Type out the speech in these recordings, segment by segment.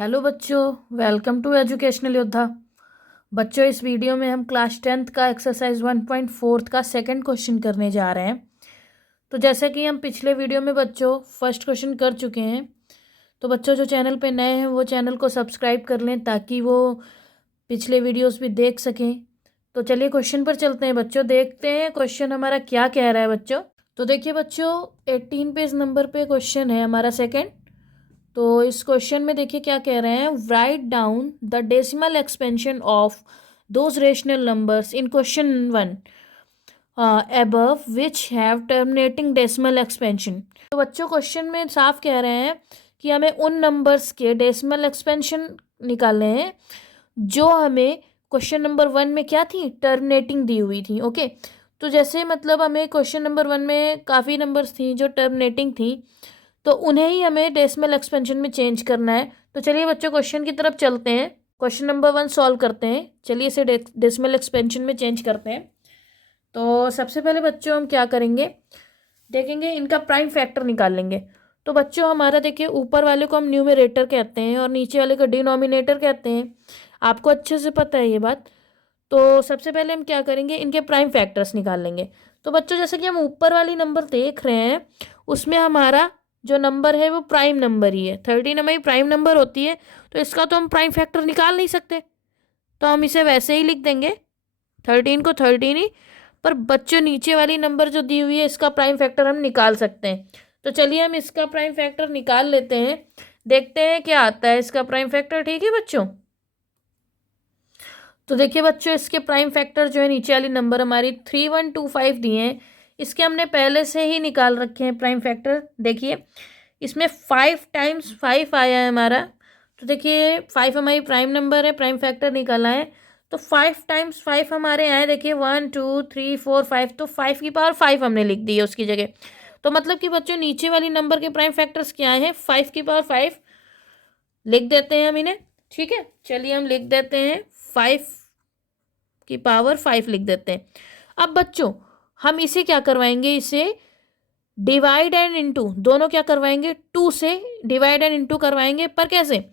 Hello बच्चों, welcome to educational योद्धा। बच्चों, इस वीडियो में हम क्लास 10th का एक्सरसाइज 1.4 का सेकंड क्वेश्चन करने जा रहे हैं। तो जैसे कि हम पिछले वीडियो में बच्चों फर्स्ट क्वेश्चन कर चुके हैं, तो बच्चों जो चैनल पे नए हैं वो चैनल को सब्सक्राइब कर लें ताकि वो पिछले वीडियोस भी देख सकें। तो चलिए क्वेश्चन पर चलते हैं बच्चों, देखते हैं क्वेश्चन हमारा क्या कह रहा है बच्चों। तो देखिए बच्चों, 18 पेज नंबर पे क्वेश्चन है हमारा सेकेंड। तो इस क्वेश्चन में देखिए क्या कह रहे हैं, write down the decimal expansion of those rational numbers in question 1 above which have terminating decimal expansion। तो बच्चों क्वेश्चन में साफ कह रहे हैं कि हमें उन नंबर्स के डेसिमल एक्सपेंशन निकालने हैं जो हमें क्वेश्चन नंबर 1 में क्या थी, टर्मिनेटिंग दी हुई थी। ओके, तो जैसे मतलब हमें क्वेश्चन नंबर 1 में काफ़ी नंबर्स थी जो टर्मिनेटिंग थी, तो उन्हें ही हमें डेसिमल एक्सपेंशन में चेंज करना है। तो चलिए बच्चों क्वेश्चन की तरफ चलते हैं, क्वेश्चन नंबर 1 सॉल्व करते हैं। चलिए इसे डेसिमल एक्सपेंशन में चेंज करते हैं। तो सबसे पहले बच्चों हम क्या करेंगे, देखेंगे इनका प्राइम फैक्टर निकाल लेंगे। तो बच्चों हमारा देखिए, ऊपर वाले को हम न्यूमरेटर कहते हैं और नीचे वाले को डिनोमिनेटर कहते हैं। आपको अच्छे से पता है ये बात। तो सबसे पहले हम क्या करेंगे, इनके प्राइम फैक्टर्स निकाल लेंगे। तो बच्चों जैसे कि हम ऊपर वाली नंबर देख रहे हैं, उसमें हमारा जो नंबर है वो प्राइम नंबर ही है। 13 हमारी प्राइम नंबर होती है, तो इसका तो हम प्राइम फैक्टर निकाल नहीं सकते, तो हम इसे वैसे ही लिख देंगे 13 को 13 ही। पर बच्चों नीचे वाली नंबर जो दी हुई है इसका प्राइम फैक्टर हम निकाल सकते हैं। तो चलिए हम इसका प्राइम फैक्टर निकाल लेते हैं, देखते हैं क्या आता है इसका प्राइम फैक्टर। ठीक है बच्चों, तो देखिए बच्चों इसके प्राइम फैक्टर जो है, नीचे वाली नंबर हमारी 3125 दिए हैं, इसके हमने पहले से ही निकाल रखे हैं प्राइम फैक्टर। देखिए इसमें 5 टाइम्स 5 आया है हमारा। तो देखिए 5 हमारी प्राइम नंबर है, प्राइम फैक्टर निकाला है, तो 5 टाइम्स 5 हमारे आए। देखिए 1 2 3 4 5, तो 5 की पावर 5 हमने लिख दी है उसकी जगह। तो मतलब कि बच्चों नीचे वाली नंबर के प्राइम फैक्टर्स क्या आए हैं, 5 की पावर 5 लिख देते हैं हम इन्हें। ठीक है, चलिए हम लिख देते हैं 5 की पावर 5 लिख देते हैं। अब बच्चों हम इसे क्या करवाएंगे, इसे डिवाइड एंड इनटू दोनों क्या करवाएंगे, 2 से डिवाइड एंड इनटू करवाएंगे। पर कैसे,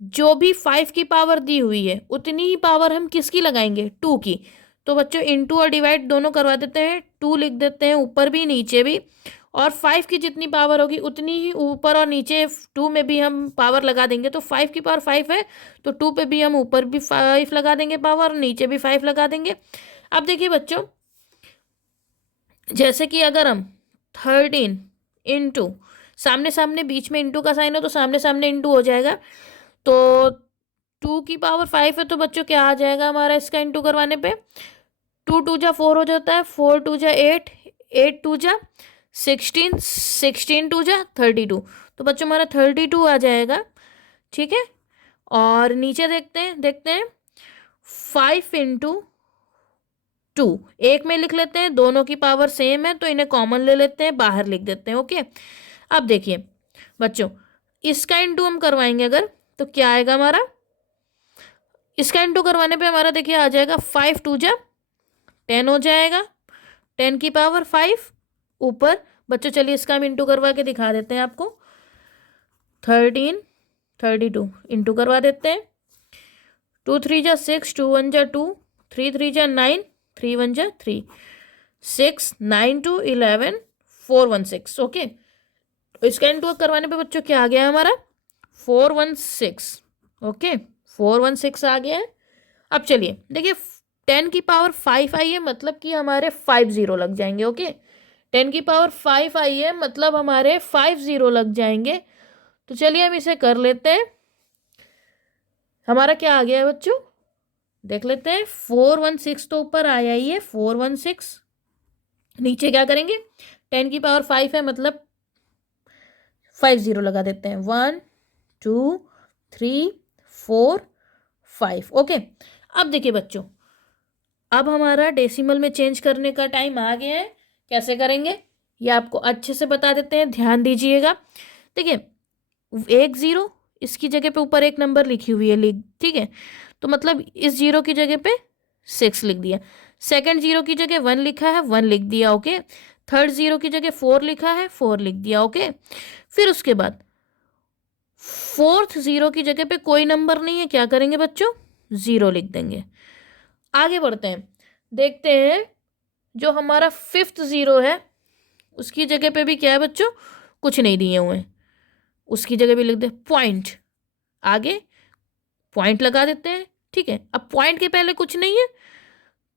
जो भी 5 की पावर दी हुई है उतनी ही पावर हम किसकी लगाएंगे, 2 की। तो बच्चों इनटू और डिवाइड दोनों करवा देते हैं, 2 लिख देते हैं ऊपर भी नीचे भी। और 5 की जितनी पावर होगी उतनी ही ऊपर और नीचे 2 में भी हम पावर लगा देंगे। तो 5 की पावर 5 है, तो 2 पे भी हम ऊपर भी 5 लगा देंगे पावर और नीचे भी 5 लगा देंगे। अब देखिए बच्चों, जैसे कि अगर हम 13 इंटू, सामने सामने बीच में इंटू का साइन हो तो सामने सामने इंटू हो जाएगा। तो 2 की पावर 5 है, तो बच्चों क्या आ जाएगा हमारा इसका इंटू करवाने पे, 2 2 जा 4 हो जाता है, 4 2 जा 8, 8 2 जा 16, 16 2 जा 32। तो बच्चों हमारा 32 आ जाएगा। ठीक है, और नीचे देखते हैं 5 इंटू 2 एक में लिख लेते हैं, दोनों की पावर सेम है तो इन्हें कॉमन ले लेते हैं, बाहर लिख देते हैं। ओके, अब देखिए बच्चों इसका इंटू हम करवाएंगे अगर, तो क्या आएगा हमारा, इसका इंटू करवाने पे हमारा देखिए आ जाएगा 5 2 जा 10 हो जाएगा, 10 की पावर 5 ऊपर। बच्चों चलिए इसका हम इंटू करवा के दिखा देते हैं आपको, 13 32 इंटू करवा देते हैं, 2 3 जा 6, 2 1 जा 2, 3 3 जा 9, 3 1 जा 3, 6 9 2 11 4 1 6। ओके, तो इसका इंटू करवाने पे बच्चों क्या आ गया हमारा, 416। ओके, 416 आ गया है। अब चलिए देखिए 10 की पावर 5 आई है, मतलब कि हमारे 5 0 लग जाएंगे। ओके, 10 की पावर 5 आई है मतलब हमारे 5 0 लग जाएंगे। तो चलिए हम इसे कर लेते हैं, हमारा क्या आ गया है बच्चों, देख लेते हैं। 416 तो ऊपर आया ही है, 416 नीचे क्या करेंगे, 10 की पावर 5 है मतलब 5 0 लगा देते हैं, 1 2 3 4 5। ओके, अब देखिए बच्चों, अब हमारा डेसिमल में चेंज करने का टाइम आ गया है। कैसे करेंगे ये आपको अच्छे से बता देते हैं, ध्यान दीजिएगा। देखिए 1 0, इसकी जगह पे ऊपर एक नंबर लिखी हुई है लिख, ठीक है, तो मतलब इस 0 की जगह पे 6 लिख दिया। सेकंड 0 की जगह 1 लिखा है, 1 लिख दिया। ओके, थर्ड 0 की जगह 4 लिखा है, 4 लिख दिया। ओके, फिर उसके बाद फोर्थ जीरो की जगह पे कोई नंबर नहीं है, क्या करेंगे बच्चों, जीरो लिख देंगे। आगे बढ़ते हैं, देखते हैं जो हमारा फिफ्थ जीरो है उसकी जगह पे भी क्या है बच्चों, कुछ नहीं दिए हुए हैं, उसकी जगह भी लिख दे पॉइंट, आगे पॉइंट लगा देते हैं। ठीक है, अब पॉइंट के पहले कुछ नहीं है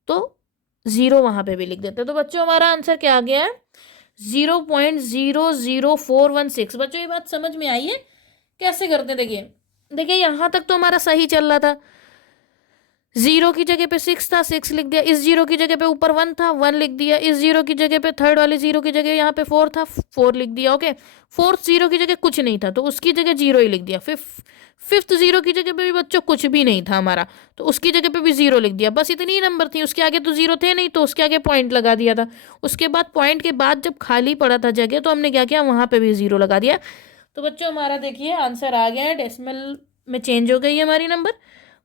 तो जीरो वहां पे भी लिख देते हैं। तो बच्चों हमारा आंसर क्या आ गया है, 0.00416। बच्चों ये बात समझ में आई है कैसे करते हैं? देखिए देखिए यहां तक तो हमारा सही चल रहा था, जीरो की जगह पे सिक्स था, सिक्स लिख दिया, इस जीरो की जगह पे ऊपर वन था, वन लिख दिया, इस जीरो की जगह पे थर्ड वाले जीरो की जगह यहाँ पे फोर था, फोर लिख दिया। ओके, फोर्थ जीरो की जगह कुछ नहीं था तो उसकी जगह जीरो ही लिख दिया। फिफ्थ जीरो की जगह पे भी बच्चों कुछ भी नहीं था हमारा, तो उसकी जगह पे भी जीरो लिख दिया। बस इतनी ही नंबर थी, उसके आगे तो जीरो थे नहीं तो उसके आगे पॉइंट लगा दिया था। उसके बाद पॉइंट के बाद जब खाली पड़ा था जगह तो हमने क्या किया, वहां पे भी जीरो लगा दिया। तो बच्चों हमारा देखिए आंसर आ गया है, डेसिमल में चेंज हो गई है हमारी नंबर।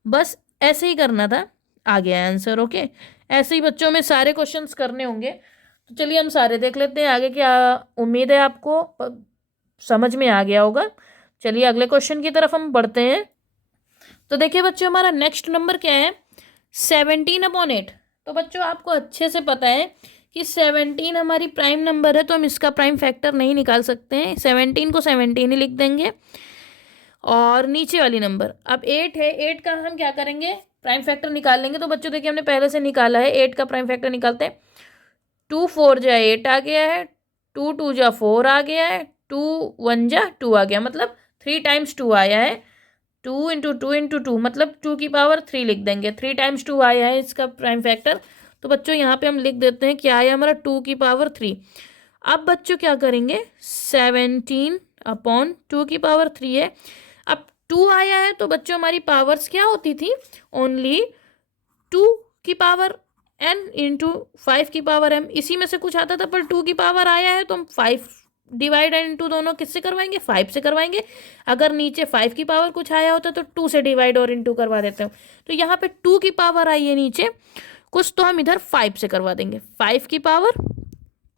बस ऐसे ही करना था, आ गया है आंसर। ओके, ऐसे ही बच्चों में सारे क्वेश्चंस करने होंगे। तो चलिए हम सारे देख लेते हैं आगे, क्या उम्मीद है आपको समझ में आ गया होगा। चलिए अगले क्वेश्चन की तरफ हम बढ़ते हैं। तो देखिए बच्चों हमारा नेक्स्ट नंबर क्या है, 17/8। तो बच्चों आपको अच्छे से पता है कि 17 हमारी प्राइम नंबर है तो हम इसका प्राइम फैक्टर नहीं निकाल सकते हैं, 17 को 17 ही लिख देंगे। और नीचे वाली नंबर अब 8 है, 8 का हम क्या करेंगे, प्राइम फैक्टर निकाल लेंगे। तो बच्चों देखिए हमने पहले से निकाला है, 8 का प्राइम फैक्टर निकालते हैं। 2 4 जा 8 आ गया है, 2 2 जा 4 आ गया है, 2 1 जा 2 आ गया, मतलब 3 टाइम्स 2 आया है। 2 इंटू 2 इंटू 2 मतलब 2 की पावर 3 लिख देंगे, 3 टाइम्स 2 आया है इसका प्राइम फैक्टर। तो बच्चों यहाँ पे हम लिख देते हैं क्या आया हमारा, 2 की पावर 3। अब बच्चों क्या करेंगे, 17/2 की पावर 3 है। अब 2 आया है तो बच्चों हमारी पावर्स क्या होती थी, ओनली 2 की पावर n इंटू 5 की पावर m, इसी में से कुछ आता था। पर 2 की पावर आया है तो हम 5 डिवाइड इंटू दोनों किससे करवाएंगे, 5 से करवाएंगे। अगर नीचे 5 की पावर कुछ आया होता तो 2 से डिवाइड और इंटू करवा देते हो। तो यहाँ पे 2 की पावर आई है नीचे कुछ, तो हम इधर 5 से करवा देंगे। 5 की पावर,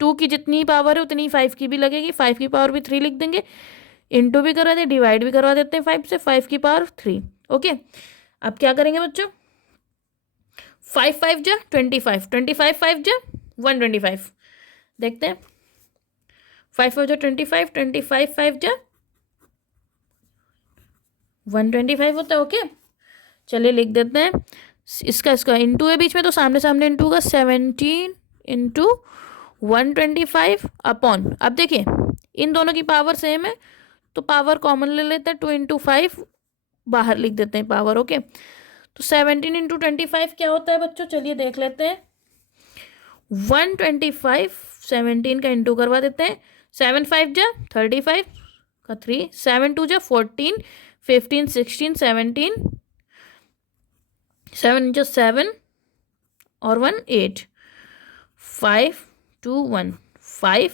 2 की जितनी पावर है उतनी 5 की भी लगेगी, 5 की पावर भी 3 लिख देंगे, इंटू भी करवा दें, डिवाइड भी करवा देते हैं 5 से, 5 की पावर 3। ओके, अब क्या करेंगे बच्चों, 5 5 जा 25, 25 5 जा 125। देखते हैं, 5 5 जा 25, 25 5 जा 125 होता है। ओके, चलिए लिख देते हैं, इसका इसका इंटू है बीच में तो सामने सामने इंटू का, 17 इंटू 125 अपॉन, अब देखिए इन दोनों की पावर सेम है तो पावर कॉमन ले लेते हैं, 2 इंटू 5 बाहर लिख देते हैं पावर। ओके, तो 17 इंटू 25 क्या होता है बच्चों, चलिए देख लेते हैं। 125 17 का इंटू करवा देते हैं, 7 5 जा 35 का 3, 7 2 जा 14, 15 16 17, 7 जा 7 और 1 8, 5 2 1 5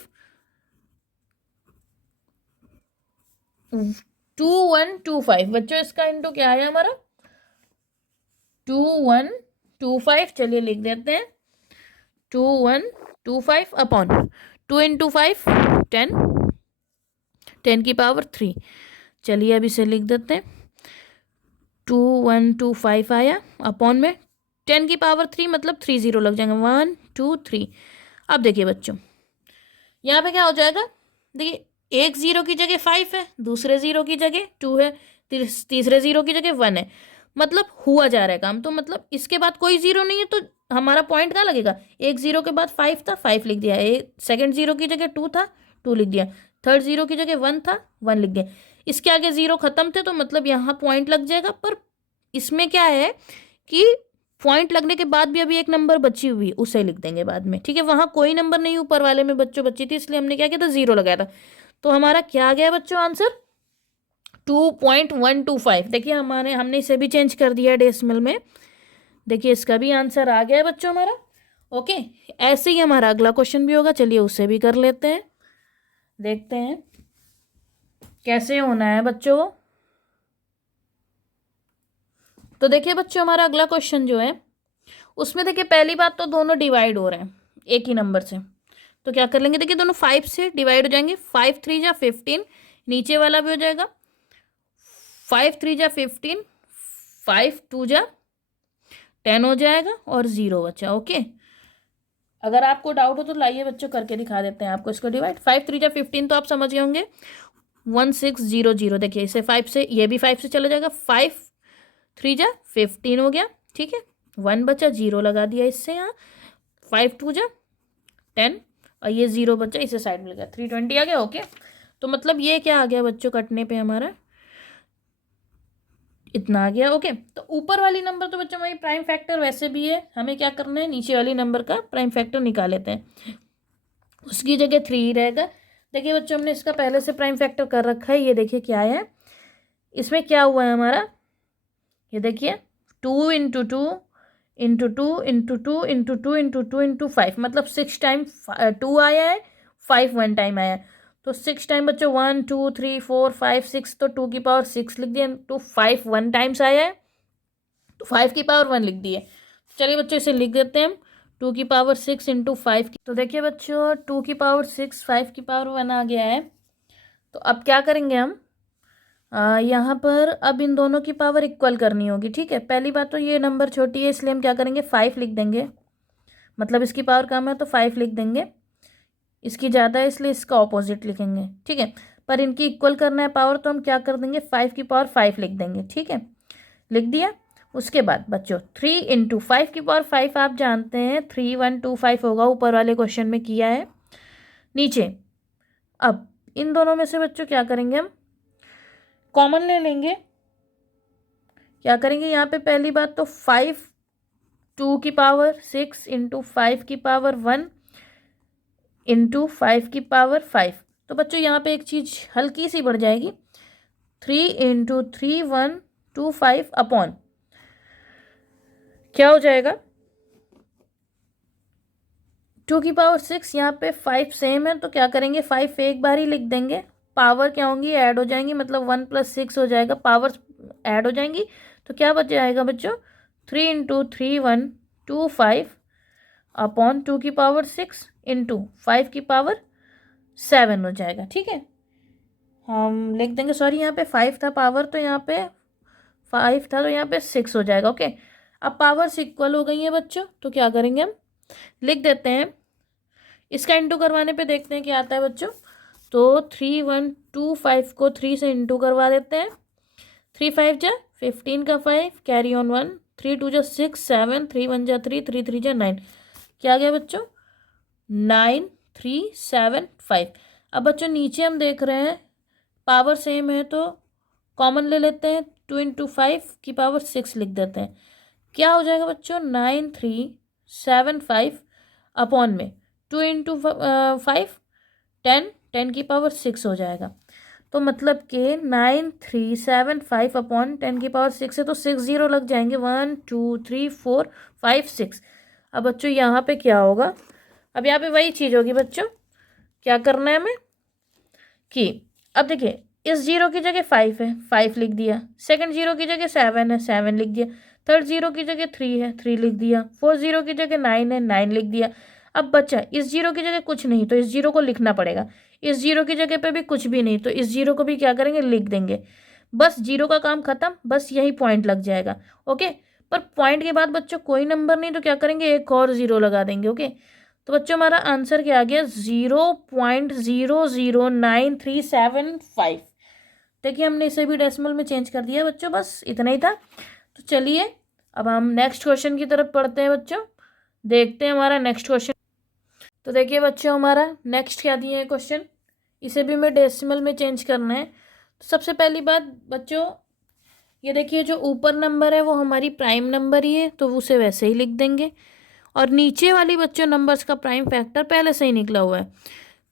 2 1 2 5। बच्चों इसका इंटू क्या है हमारा, 2 1 2 5। चलिए लिख देते हैं, 2 1 2 5 अपॉन 2 इंटू 5 10, 10 की पावर 3। चलिए अब इसे लिख देते हैं, 2 1 2 5 आया अपॉन में 10 की पावर 3 मतलब 3 0 लग जाएंगे, 1 2 3। अब देखिए बच्चों यहाँ पे क्या हो जाएगा, देखिए एक जीरो की जगह 5 है, दूसरे जीरो की जगह 2 है, तीसरे जीरो की जगह 1 है, मतलब हुआ जा रहा है काम। तो मतलब इसके बाद कोई जीरो नहीं है तो हमारा पॉइंट कहाँ लगेगा, एक जीरो के बाद 5 था 5 लिख दिया, सेकंड जीरो की जगह 2 था 2 लिख दिया, थर्ड जीरो की जगह 1 था 1 लिख दिया, इसके आगे जीरो खत्म थे तो मतलब यहाँ पॉइंट लग जाएगा। पर इसमें क्या है कि पॉइंट लगने के बाद भी अभी एक नंबर बची हुई, उसे लिख देंगे बाद में। ठीक है, वहां कोई नंबर नहीं ऊपर वाले में बच्चों बची थी, इसलिए हमने क्या किया था, जीरो लगाया था। तो हमारा क्या आ गया बच्चों आंसर, 2.125। देखिए हमने इसे भी चेंज कर दिया है डेसिमल में, देखिए इसका भी आंसर आ गया है बच्चों हमारा। ओके, ऐसे ही हमारा अगला क्वेश्चन भी होगा, चलिए उसे भी कर लेते हैं, देखते हैं कैसे होना है बच्चों। तो देखिए बच्चों हमारा अगला क्वेश्चन जो है उसमें देखिए पहली बात तो दोनों डिवाइड हो रहे हैं एक ही नंबर से, तो क्या कर लेंगे, देखिए दोनों 5 से डिवाइड हो जाएंगे, 5 3 जा 15, नीचे वाला भी हो जाएगा 5 3 जा 15, 5 2 जा 10 हो जाएगा और 0 बचा। ओके, अगर आपको डाउट हो तो लाइए बच्चों करके दिखा देते हैं आपको इसको डिवाइड। 5 3 जा 15 तो आप समझ गए होंगे, 1600। देखिए इसे 5 से, ये भी 5 से चला जाएगा, 5 3 जा 15 हो गया, ठीक है। 1 बचा, 0 लगा दिया इससे यहाँ, 5 2 जा 10 और ये 0 बचा, इसे साइड में लगा, 320 आ गया। ओके, तो मतलब ये क्या आ गया बच्चों कटने पे हमारा इतना आ गया। ओके, तो ऊपर वाली नंबर तो बच्चों हमारी प्राइम फैक्टर वैसे भी है, हमें क्या करना है, नीचे वाली नंबर का प्राइम फैक्टर निकाल लेते हैं, उसकी जगह 3 ही रहेगा। देखिए बच्चों हमने इसका पहले से प्राइम फैक्टर कर रखा है, ये देखिए क्या है, इसमें क्या हुआ है हमारा, ये देखिए 2 into 2 into 2 into 2 into 2 into 2 into 5, मतलब 6 टाइम 2 आया है, 5 1 टाइम आया है, तो 6 टाइम बच्चों 1 2 3 4 5 6, तो 2 की पावर 6 लिख दिया, तो 5 1 टाइम्स आया है, तो 5 की पावर 1 लिख दिए। चलिए बच्चों इसे लिख देते हैं, 2 की पावर 6 इंटू 5 की, तो देखिए बच्चों 2 की पावर 6 5 की पावर 1 आ गया है। तो अब क्या करेंगे हम, यहाँ पर अब इन दोनों की पावर इक्वल करनी होगी, ठीक है। पहली बात तो ये नंबर छोटी है, इसलिए हम क्या करेंगे 5 लिख देंगे, मतलब इसकी पावर कम है तो 5 लिख देंगे, इसकी ज़्यादा है इसलिए इसका ऑपोजिट लिखेंगे, ठीक है। पर इनकी इक्वल करना है पावर, तो हम क्या कर देंगे 5 की पावर 5 लिख देंगे, ठीक है, लिख दिया। उसके बाद बच्चों 3 इंटू 5 की पावर 5 आप जानते हैं 3 1 2 5 होगा, ऊपर वाले क्वेश्चन में किया है। नीचे अब इन दोनों में से बच्चों क्या करेंगे, हम कॉमन ले लेंगे, क्या करेंगे यहाँ पे पहली बात तो 5 2 की पावर 6 इंटू 5 की पावर 1 इंटू 5 की पावर 5, तो बच्चों यहाँ पे एक चीज़ हल्की सी बढ़ जाएगी, 3 इंटू 3 1 2 5 अपॉन क्या हो जाएगा 2 की पावर 6, यहाँ पे 5 सेम है तो क्या करेंगे 5 एक बार ही लिख देंगे, पावर क्या होंगी ऐड हो जाएंगी, मतलब 1 + 6 हो जाएगा, पावर ऐड हो जाएंगी, तो क्या बच जाएगा बच्चों 3 इंटू 3 1 2 5 अपॉन 2 की पावर 6 इंटू 5 की पावर 7 हो जाएगा, ठीक है। हम लिख देंगे, सॉरी यहाँ पे 5 था पावर, तो यहाँ पे 5 था तो यहाँ पे 6 हो जाएगा। ओके, अब पावर्स इक्वल हो गई हैं बच्चों, तो क्या करेंगे हम लिख देते हैं, इसका इंटू करवाने पे देखते हैं क्या आता है बच्चों, तो 3 1 2 5 को 3 से इंटू करवा देते हैं, 3 5 जा 15 का 5 कैरी ऑन 1, 3 2 जा 6 7 3 1 जा 3 3 3 जा 9, क्या गया बच्चों 9 3 7 5। अब बच्चों नीचे हम देख रहे हैं पावर सेम है तो कॉमन ले लेते हैं, 2 इंटू 5 की पावर 6 लिख देते हैं, क्या हो जाएगा बच्चों 9 3 7 5 अपॉन में 2 इंटू 5 10 10 की पावर 6 हो जाएगा, तो मतलब कि 9 3 7 5 अपॉन 10 की पावर 6 है तो 6 0 लग जाएंगे, 1 2 3 4 5 6। अब बच्चों यहाँ पे क्या होगा, अब यहाँ पे वही चीज़ होगी बच्चों, क्या करना है हमें कि अब देखिए इस 0 की जगह 5 है 5 लिख दिया, सेकंड 0 की जगह 7 है 7 लिख दिया, थर्ड 0 की जगह 3 है 3 लिख दिया, फोर्थ 0 की जगह 9 है 9 लिख दिया। अब बच्चा इस 0 की जगह कुछ नहीं तो इस 0 को लिखना पड़ेगा, इस 0 की जगह पे भी कुछ भी नहीं तो इस 0 को भी क्या करेंगे लिख देंगे, बस 0 का काम खत्म, बस यही पॉइंट लग जाएगा। ओके, पर पॉइंट के बाद बच्चों कोई नंबर नहीं तो क्या करेंगे एक और 0 लगा देंगे। ओके, तो बच्चों हमारा आंसर क्या आ गया 0.00937 देखिए हमने इसे भी डेसिमल में चेंज कर दिया बच्चों, बस इतना ही था। तो चलिए अब हम नेक्स्ट क्वेश्चन की तरफ पढ़ते हैं बच्चों, देखते हैं हमारा नेक्स्ट क्वेश्चन। तो देखिए बच्चों हमारा नेक्स्ट क्या दिए है क्वेश्चन, इसे भी हमें डेसिमल में चेंज करना है। तो सबसे पहली बात बच्चों ये देखिए जो ऊपर नंबर है वो हमारी प्राइम नंबर ही है तो उसे वैसे ही लिख देंगे, और नीचे वाली बच्चों नंबर्स का प्राइम फैक्टर पहले से ही निकला हुआ है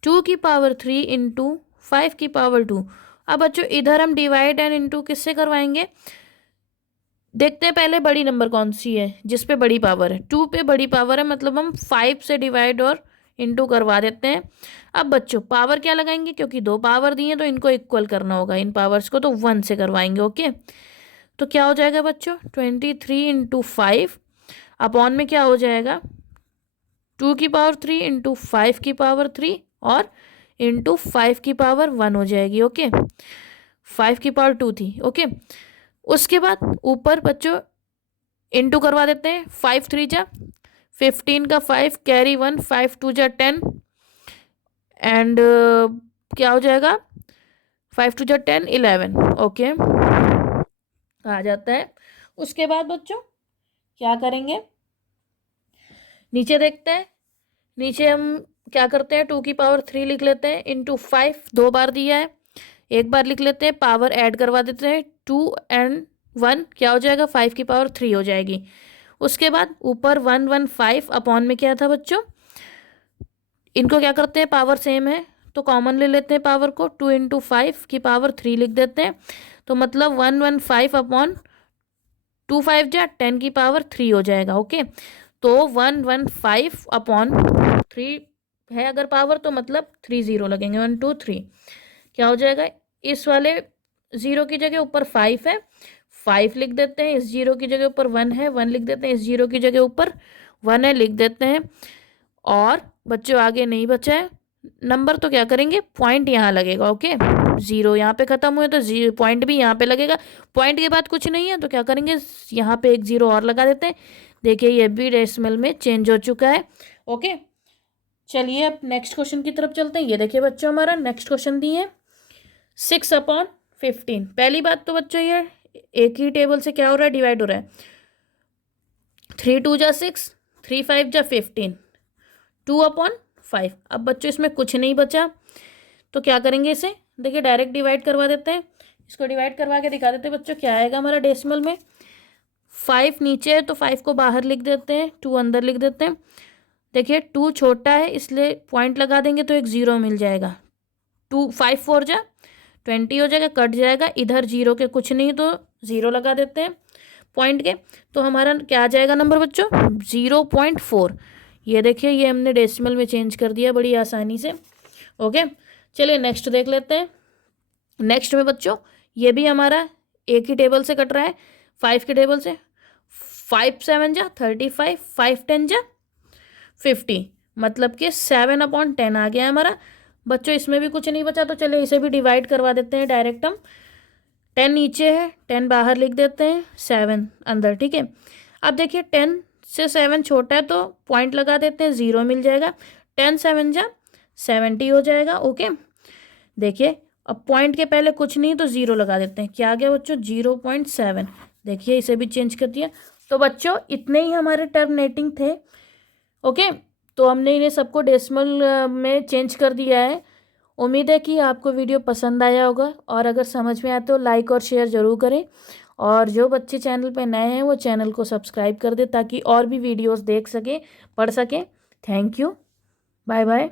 2 की पावर 3 इंटू 5 की पावर 2। अब बच्चों इधर हम डिवाइड एंड इंटू किससे करवाएंगे, देखते हैं पहले बड़ी नंबर कौन सी है जिस पे बड़ी पावर है, 2 पे बड़ी पावर है मतलब हम 5 से डिवाइड और इंटू करवा देते हैं। अब बच्चों पावर क्या लगाएंगे, क्योंकि 2 पावर दी हैं तो इनको इक्वल करना होगा इन पावर्स को, तो 1 से करवाएंगे। ओके, तो क्या हो जाएगा बच्चों 23 इंटू 5 अपॉन में क्या हो जाएगा 2 की पावर 3 इंटू 5 की पावर 3 और इंटू 5 की पावर 1 हो जाएगी। ओके, 5 की पावर 2 थी। ओके, उसके बाद ऊपर बच्चों इंटू करवा देते हैं। 5 3 जा 15 का 5 कैरी 1, 5 2 जा 10 एंड क्या हो जाएगा 5 2 जा 10 11। ओके, आ जाता है। उसके बाद बच्चों क्या करेंगे, नीचे देखते हैं। नीचे हम क्या करते हैं, 2 की पावर 3 लिख लेते हैं इंटू 5, 2 बार दिया है, एक बार लिख लेते हैं, पावर ऐड करवा देते हैं। 2 एंड 1 क्या हो जाएगा 5 की पावर 3 हो जाएगी। उसके बाद ऊपर 1 1 5 अपॉन में क्या था बच्चों, इनको क्या करते हैं, पावर सेम है तो कॉमन ले लेते हैं पावर को। 2 इंटू 5 की पावर 3 लिख देते हैं, तो मतलब 1 1 5 अपॉन 2 5 जा 10 की पावर 3 हो जाएगा। ओके, तो 1 1 5 अपॉन 3 है अगर पावर, तो मतलब 3 0 लगेंगे, 1 2 3 क्या हो जाएगा। इस वाले 0 की जगह ऊपर 5 है, 5 लिख देते हैं। इस 0 की जगह ऊपर 1 है, 1 लिख देते हैं। इस 0 की जगह ऊपर 1 है, लिख देते हैं। और बच्चों आगे नहीं बचा है नंबर, तो क्या करेंगे, पॉइंट यहाँ लगेगा। ओके, 0 यहाँ पे खत्म हुए तो पॉइंट भी यहाँ पे लगेगा। पॉइंट के बाद कुछ नहीं है तो क्या करेंगे, यहाँ पे एक 0 और लगा देते हैं। देखिए ये भी डेसिमल में चेंज हो चुका है। ओके, चलिए अब नेक्स्ट क्वेश्चन की तरफ चलते हैं। ये देखिए बच्चों हमारा नेक्स्ट क्वेश्चन दिए है 6 अपॉन 15। पहली बात तो बच्चों ये एक ही टेबल से क्या हो रहा है, डिवाइड हो रहा है। 3 2 जा 6, 3 5 जा 15, 2 अपॉन 5। अब बच्चों इसमें कुछ नहीं बचा तो क्या करेंगे, इसे देखिए डायरेक्ट डिवाइड करवा देते हैं। इसको डिवाइड करवा के दिखा देते हैं बच्चों क्या आएगा हमारा डेसिमल में। 5 नीचे है तो 5 को बाहर लिख देते हैं, 2 अंदर लिख देते हैं। देखिए 2 छोटा है इसलिए पॉइंट लगा देंगे तो एक 0 मिल जाएगा। 2 5 4 जा 20 हो जाएगा, कट जाएगा। इधर 0 के कुछ नहीं तो 0 लगा देते हैं पॉइंट के, तो हमारा क्या आ जाएगा नंबर बच्चों 0.4। ये देखिए ये हमने डेसिमल में चेंज कर दिया बड़ी आसानी से। ओके, चलिए नेक्स्ट देख लेते हैं। नेक्स्ट में बच्चों ये भी हमारा एक ही टेबल से कट रहा है, 5 के टेबल से। 5 7 जा 35, 5 10 जा 50, मतलब कि 7 अपॉन 10 आ गया हमारा। बच्चों इसमें भी कुछ नहीं बचा तो चलिए इसे भी डिवाइड करवा देते हैं डायरेक्ट हम। 10 नीचे है, 10 बाहर लिख देते हैं, 7 अंदर। ठीक है, अब देखिए 10 से 7 छोटा है तो पॉइंट लगा देते हैं, 0 मिल जाएगा। 10 7 जा 70 हो जाएगा। ओके, देखिए अब पॉइंट के पहले कुछ नहीं तो 0 लगा देते हैं, क्या आ गया बच्चों 0.7। देखिए इसे भी चेंज कर दिया। तो बच्चों इतने ही हमारे टर्मिनेटिंग थे। ओके, तो हमने इन्हें सबको डेसिमल में चेंज कर दिया है। उम्मीद है कि आपको वीडियो पसंद आया होगा, और अगर समझ में आए तो लाइक और शेयर ज़रूर करें। और जो बच्चे चैनल पे नए हैं वो चैनल को सब्सक्राइब कर दे ताकि और भी वीडियोस देख सकें, पढ़ सकें। Thank you, bye bye.